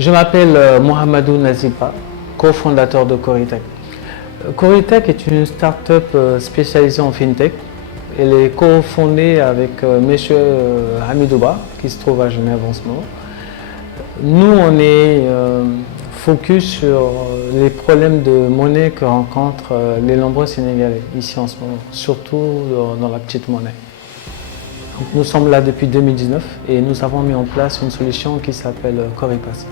Je m'appelle Mohamedou Naziba, cofondateur de Coritech. Coritech est une start-up spécialisée en fintech. Elle est cofondée avec M. Hamidouba, qui se trouve à Genève en ce moment. Nous, on est focus sur les problèmes de monnaie que rencontrent les nombreux Sénégalais ici en ce moment, surtout dans la petite monnaie. Donc, nous sommes là depuis 2019 et nous avons mis en place une solution qui s'appelle Coripass.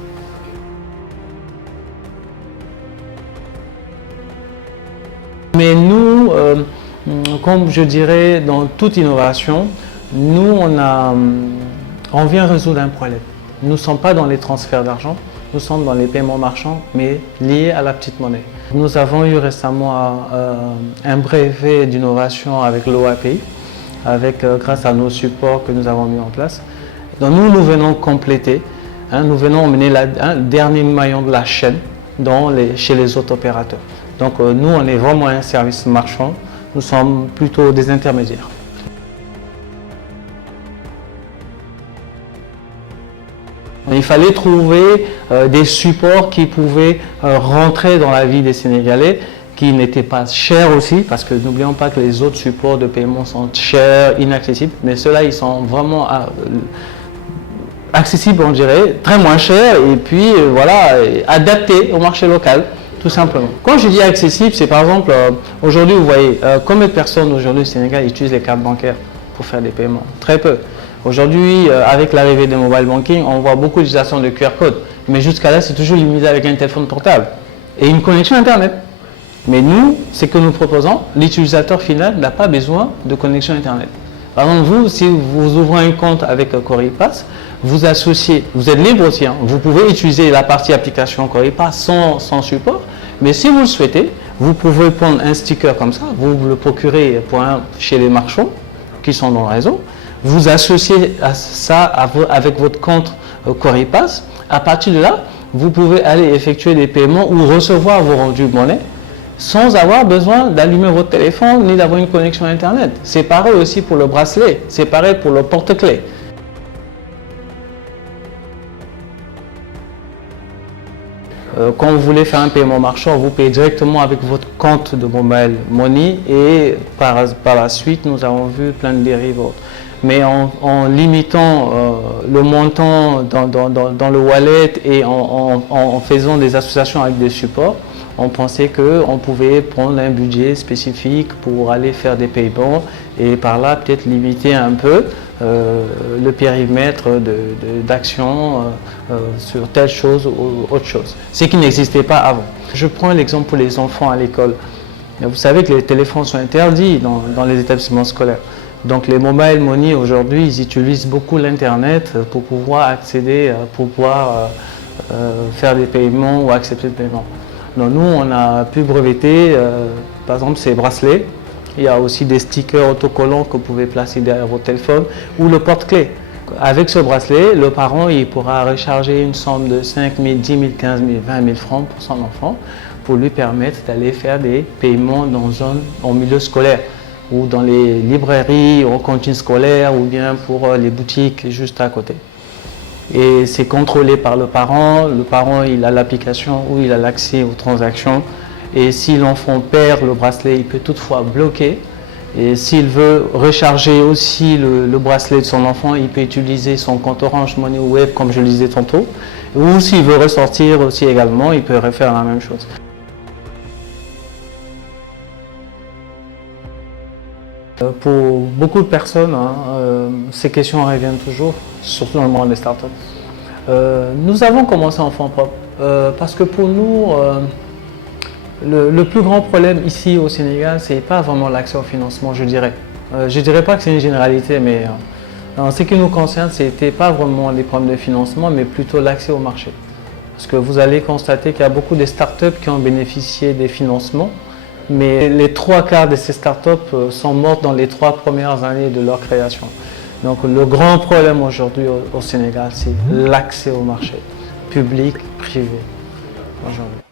Mais nous, comme je dirais dans toute innovation, nous on vient résoudre un problème. Nous ne sommes pas dans les transferts d'argent, nous sommes dans les paiements marchands, mais liés à la petite monnaie. Nous avons eu récemment un brevet d'innovation avec l'OAPI, grâce à nos supports que nous avons mis en place. Donc nous venons compléter, nous venons mener le dernier maillon de la chaîne chez les autres opérateurs. Donc nous, on est vraiment un service marchand, nous sommes plutôt des intermédiaires. Il fallait trouver des supports qui pouvaient rentrer dans la vie des Sénégalais, qui n'étaient pas chers aussi, parce que n'oublions pas que les autres supports de paiement sont chers, inaccessibles, mais ceux-là, ils sont vraiment accessibles, on dirait, très moins chers, et puis voilà, adaptés au marché local. Tout simplement. Quand je dis accessible, c'est par exemple, aujourd'hui, vous voyez, combien de personnes aujourd'hui au Sénégal utilisent les cartes bancaires pour faire des paiements? Très peu. Aujourd'hui, avec l'arrivée des mobile banking, on voit beaucoup d'utilisation de QR code. Mais jusqu'à là, c'est toujours limité avec un téléphone portable et une connexion Internet. Mais nous, ce que nous proposons, l'utilisateur final n'a pas besoin de connexion Internet. Par exemple, vous, si vous ouvrez un compte avec Coripass, vous associez, vous êtes libre aussi, vous pouvez utiliser la partie application Coripass sans support, mais si vous le souhaitez, vous pouvez prendre un sticker comme ça, vous le procurez chez les marchands qui sont dans le réseau, vous associez ça avec votre compte Coripass. À partir de là, vous pouvez aller effectuer des paiements ou recevoir vos rendus monnaie sans avoir besoin d'allumer votre téléphone ni d'avoir une connexion Internet. C'est pareil aussi pour le bracelet, c'est pareil pour le porte-clés. Quand vous voulez faire un paiement marchand, vous payez directement avec votre compte de mobile money et par la suite, nous avons vu plein de dérives autres. Mais en limitant le montant dans le wallet et en faisant des associations avec des supports, on pensait qu'on pouvait prendre un budget spécifique pour aller faire des paiements et par là peut-être limiter un peu le périmètre d'action sur telle chose ou autre chose, ce qui n'existait pas avant. Je prends l'exemple pour les enfants à l'école. Vous savez que les téléphones sont interdits dans les établissements scolaires. Donc les mobile money aujourd'hui, ils utilisent beaucoup l'internet pour pouvoir accéder, pour pouvoir faire des paiements ou accepter des paiements. Donc nous, on a pu breveter, par exemple, ces bracelets. Il y a aussi des stickers autocollants que vous pouvez placer derrière votre téléphone ou le porte-clés. Avec ce bracelet, le parent il pourra recharger une somme de 5 000, 10 000, 15 000, 20 000 francs pour son enfant pour lui permettre d'aller faire des paiements en milieu scolaire ou dans les librairies, aux cantines scolaires ou bien pour les boutiques juste à côté. Et c'est contrôlé par le parent il a l'application où il a l'accès aux transactions et si l'enfant perd le bracelet, il peut toutefois bloquer et s'il veut recharger aussi le bracelet de son enfant, il peut utiliser son compte Orange Money Web comme je le disais tantôt ou s'il veut ressortir aussi également, il peut refaire la même chose. Pour beaucoup de personnes, ces questions reviennent toujours, surtout dans le monde des startups. Nous avons commencé en fonds propres parce que pour nous, le plus grand problème ici au Sénégal, ce n'est pas vraiment l'accès au financement, je dirais. Je ne dirais pas que c'est une généralité, mais en ce qui nous concerne, ce n'était pas vraiment les problèmes de financement, mais plutôt l'accès au marché. Parce que vous allez constater qu'il y a beaucoup de startups qui ont bénéficié des financements, mais les 3/4 de ces startups sont mortes dans les 3 premières années de leur création. Donc le grand problème aujourd'hui au Sénégal, c'est l'accès au marché, public, privé, aujourd'hui.